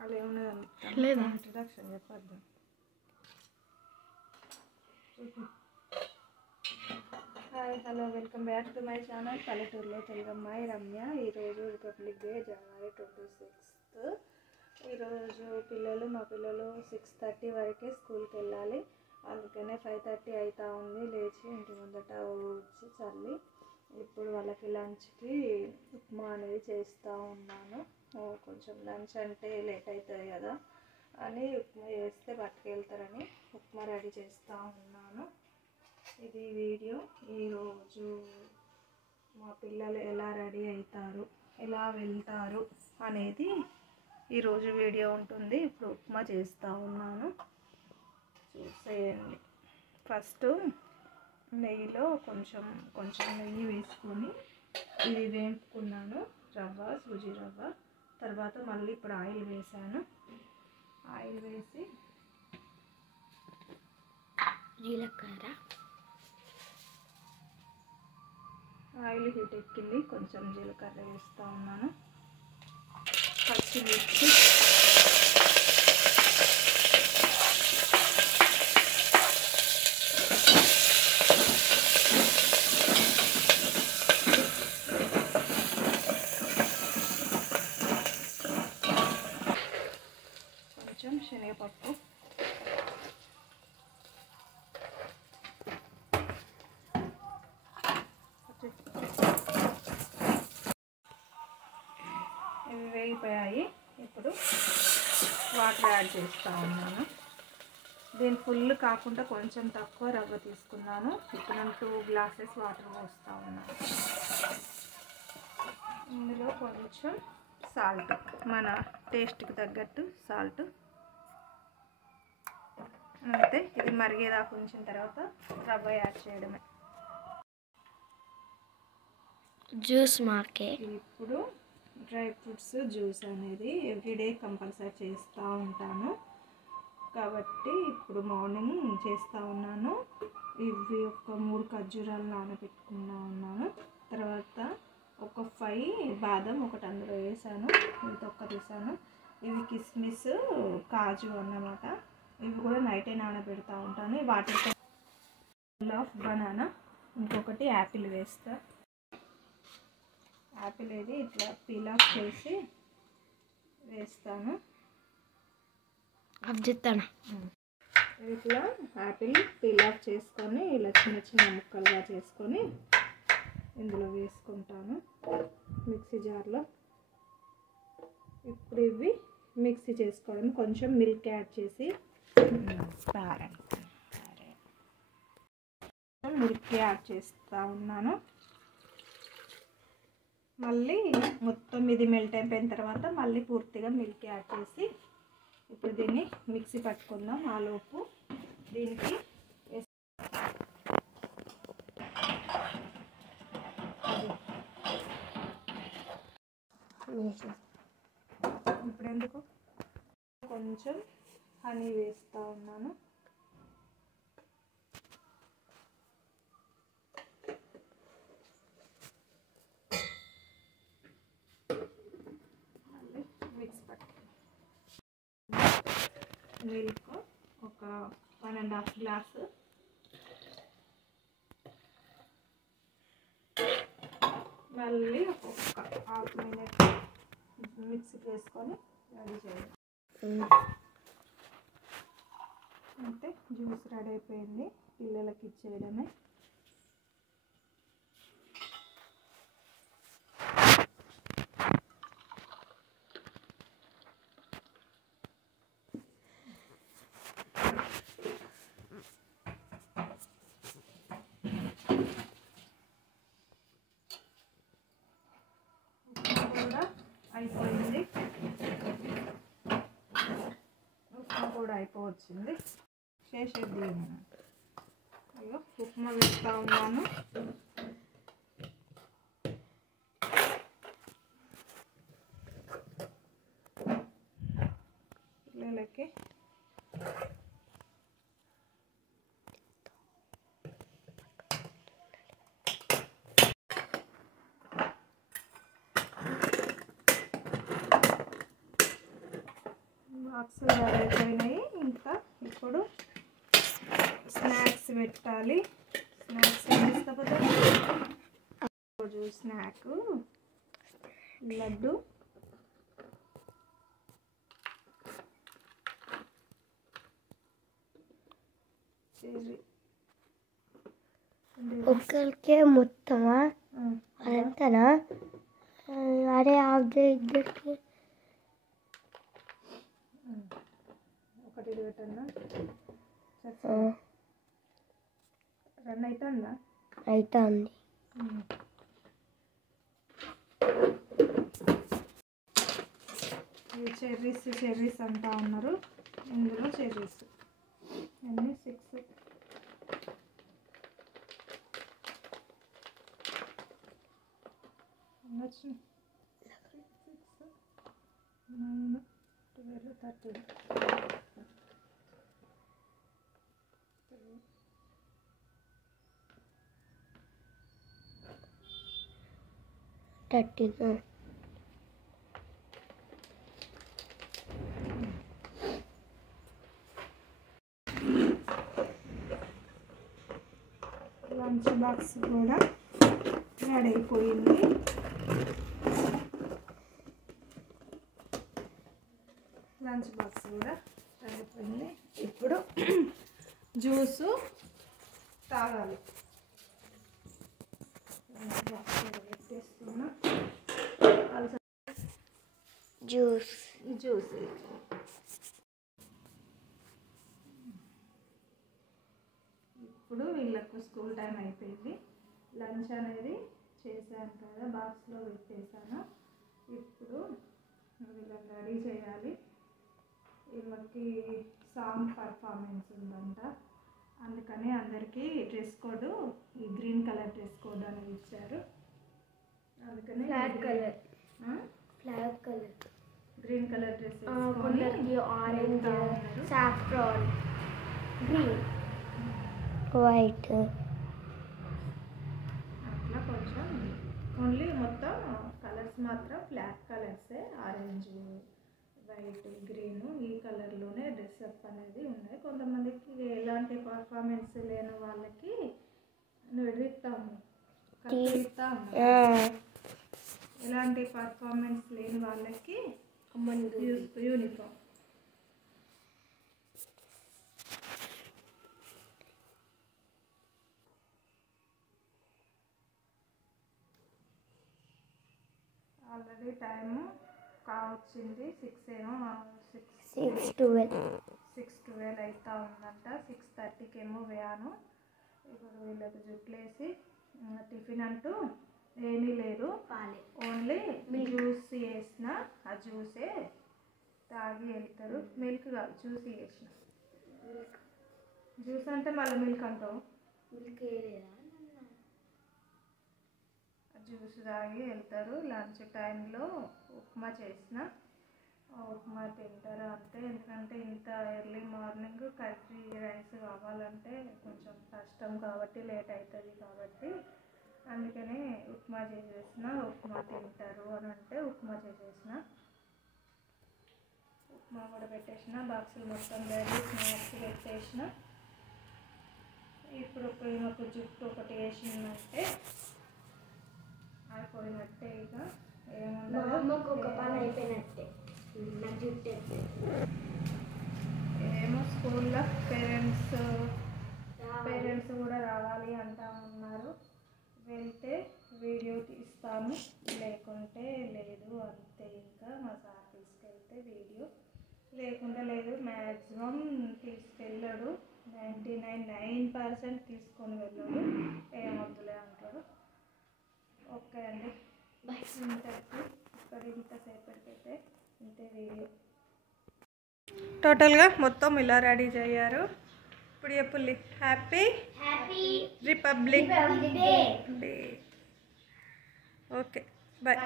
అలా ఏమున్నది లేదా ఇంట్రడక్షన్ చెప్పద్దు. Hi hello welcome back to my channel పల్లెటూరులో తెలుగమ్మాయి రమ్య. ఈరోజు రిపబ్లిక్ డే జనవరి 26. ఈరోజు మా పిల్లలు 6:30 వరకే స్కూల్కి వెళ్ళాలి. అందుకనే 5:30 అవుతా ఉంది. లేచి ఇంటి ముందట ఊడ్చి చల్లి ఇప్పుడు వాళ్ళకి లంచ్కి ఉప్మా అనేది చేస్తూ ఉన్నాను. కొంచెం లంచ్ అంటే లేట్ అవుతుంది కదా అని ఉప్మా చేస్తే పట్టుకెళ్తారని ఉప్మా రెడీ చేస్తూ ఉన్నాను. ఇది వీడియో. ఈరోజు మా పిల్లలు ఎలా రెడీ అవుతారు, ఎలా వెళ్తారు అనేది ఈరోజు వీడియో ఉంటుంది. ఇప్పుడు ఉప్మా చేస్తూ ఉన్నాను, చూసేయండి. ఫస్ట్ నెయ్యిలో కొంచెం నెయ్యి వేసుకొని ఇది వేపుకున్నాను, సూజీ రవ్వ. తర్వాత మళ్ళీ ఇప్పుడు ఆయిల్ వేసాను. ఆయిల్ వేసి జీలకర్ర, ఆయిల్ హీట్ ఎక్కింది, కొంచెం జీలకర్ర వేస్తూ ఉన్నాను. పచ్చిమిర్చి, కొంచెం శనగపప్పు, ఇవి వేగిపోయాయి. ఇప్పుడు వాటర్ యాడ్ చేస్తూ ఉన్నాను. దీని ఫుల్ కాకుండా కొంచెం తక్కువ రవ్వ తీసుకున్నాను. ఇప్పుడు నేను 2 గ్లాసెస్ వాటర్ పోస్తూ ఉన్నాను. ఇందులో కొంచెం సాల్ట్, మన టేస్ట్కి తగ్గట్టు సాల్ట్ అంతే. ఇది మరిగేదాకా ఉంచిన తర్వాత రవ్వ యాడ్ చేయడమే. జ్యూస్ మార్కే. ఇప్పుడు డ్రై ఫ్రూట్స్ జ్యూస్ అనేది ఎవ్రీడే కంపల్సరీ చేస్తూ ఉంటాను కాబట్టి ఇప్పుడు మార్నింగ్ చేస్తూ ఉన్నాను. ఇవి ఒక 3 ఖర్జూరాలు నానబెట్టుకున్నా ఉన్నాను. తర్వాత ఒక 5 బాదం ఒకటి అందులో వేసాను, ఇవి తొక్క తీసాను. ఇవి కిస్మిస్, కాజు అన్నమాట. ఇవి కూడా నైటే నానబెడతా ఉంటాను. వాటితో ఆఫ్ బనానా, ఇంకొకటి యాపిల్ వేస్తా. యాపిల్ ఇది ఇట్లా పీల్ ఆఫ్ చేసి వేస్తాను. ఇట్లా యాపిల్ పీల్ ఆఫ్ చేసుకొని ఇలా చిన్న చిన్న ముక్కలుగా చేసుకొని ఇందులో వేసుకుంటాను మిక్సీ జార్లో. ఇప్పుడు ఇవి మిక్సీ చేసుకోవడం, కొంచెం మిల్క్ యాడ్ చేసి మిల్క్ యాడ్ చేస్తూ ఉన్నాను. మళ్ళీ మొత్తం ఇది మెల్ట్ అయిపోయిన తర్వాత మళ్ళీ పూర్తిగా మిల్క్ యాడ్ చేసి ఇప్పుడు దీన్ని మిక్సీ పట్టుకుందాం. ఆలోపు దీనికి ఇప్పుడు ఎందుకు కొంచెం హనీ వేస్తూ ఉన్నాను. మిల్క్ ఒక 1.5 గ్లాసు, మళ్ళీ ఒక హాఫ్ మినిట్ మిక్సీకి వేసుకొని రెడీ చేయాలి. అంటే జ్యూస్ రెడీ అయిపోయింది, పిల్లలకి ఇచ్చేయడమే. అయిపోయింది, ఉప్మా కూడా అయిపోవచ్చింది. చేసేది అయ్యో ఉప్మా వేస్తూ ఉన్నాను. పిల్లలకి బాక్సులు రెడీ అయిపోయినాయి. ఇంకా ఇప్పుడు స్నాక్స్ పెట్టాలి. స్నాక్స్ ఏం తీసుకపోతే రోజు స్నాక్ లడ్డు, ఒక్కరికే మొత్తమా అదంతానా? అరే ఆబ్జె ఇద్దరికి ఒకటి పెట్టన్నా రన్ అవుతుందా? అవుతుంది. చెర్రీస్ అంటా ఉన్నారు. ఇందులో చెర్రీస్ అన్నీ 6 వచ్చినాయి. 6, 9, 12, 13. 13. లంచ్ బాక్స్ కూడా రెడీ అయిపోయింది. లంచ్ బాక్స్ కూడా రెడీ అయిపోయింది. ఇప్పుడు జ్యూసు తాగాలి. Lunch box పెట్టేస్తున్నా. జ్యూస్ ఇప్పుడు వీళ్ళకు స్కూల్ టైం అయిపోయింది. లంచ్ అనేది చేశాను కదా, బాక్స్లో పెట్టేసాను. ఇప్పుడు వీళ్ళని రెడీ చేయాలి. వీళ్ళకి సాంగ్ పర్ఫార్మెన్స్ ఉందంట. అందుకని అందరికీ డ్రెస్ కోడ్ ఈ గ్రీన్ కలర్ డ్రెస్ కోడ్ అనేది ఇచ్చారు. అందుకని flag colour green colour dress కొందరికి ఆరెంజ్, సాఫ్రాన్, గ్రీన్, వైట్ అట్లా కొంచెం ఓన్లీ మొత్తం కలర్స్ మాత్రం ఫ్లాగ్ కలర్సే, ఆరెంజ్, వైట్, గ్రీన్ ఈ కలర్లోనే డ్రెస్అప్ అనేది ఉన్నాయి. కొంతమందికి ఎలాంటి పర్ఫార్మెన్స్ లేని వాళ్ళకి ఇస్తాము, ఎలాంటి పర్ఫార్మెన్స్ లేని వాళ్ళకి యూనిఫామ్. ఆల్రెడీ టైము కావచ్చింది 6:12 అవుతా ఉందంట. 6:30కి ఏమో వ్యాను. ఇప్పుడు వీళ్ళకి జుట్లేసి టిఫిన్ అంటూ ఏమీ లేదు, ఓన్లీ జ్యూస్ వేసిన ఆ జ్యూసే తాగి వెళ్తారు. మిల్క్ కాదు, జ్యూస్ వేసిన. జ్యూస్ అంటే మళ్ళీ మిల్క్ అంటావు. జ్యూస్ తాగి వెళ్తారు. లంచ్ టైంలో ఉప్మా చేసిన, ఉప్మా తింటారు అంతే. ఎందుకంటే ఇంత ఎర్లీ మార్నింగ్ కర్రీ రైస్ కావాలంటే కొంచెం కష్టం కాబట్టి లేట్ అవుతుంది కాబట్టి అందుకని ఉప్మా చేసేసిన. ఉప్మా తింటారు అని అంటే ఉప్మా చేసేసిన. ఉప్మా కూడా పెట్టేసిన. బాక్సులు మొత్తం రెడీ, స్నాక్స్ పెట్టేసిన. ఇప్పుడు ఈమెకు జుట్టు ఒకటి వేసిందంటే అయిపోయినట్టే. ఇక ఏముండదు, ఒక పని అయిపోయినట్టే. నా జుట్టు ఏమో స్కూల్లో పేరెంట్స్ కూడా రావాలి అంటా ఉన్నారు. వెళ్తే వీడియో తీస్తాను, లేకుంటే లేదు అంతే. ఇంకా మా సార్ తీసుకెళ్తే వీడియో, లేకుంటే లేదు. మ్యాక్సిమం తీసుకెళ్ళాడు, 99% తీసుకొని వెళ్ళాడు. ఏమొద్దులే అంటాడు. ఓకే అండి, ఇంతసేపటికైతే ఇంతే వీడియో. టోటల్గా మొత్తం ఇలా రెడీ చేయారు. ఇప్పుడు చెప్పుల్లి happy republic day. Okay bye.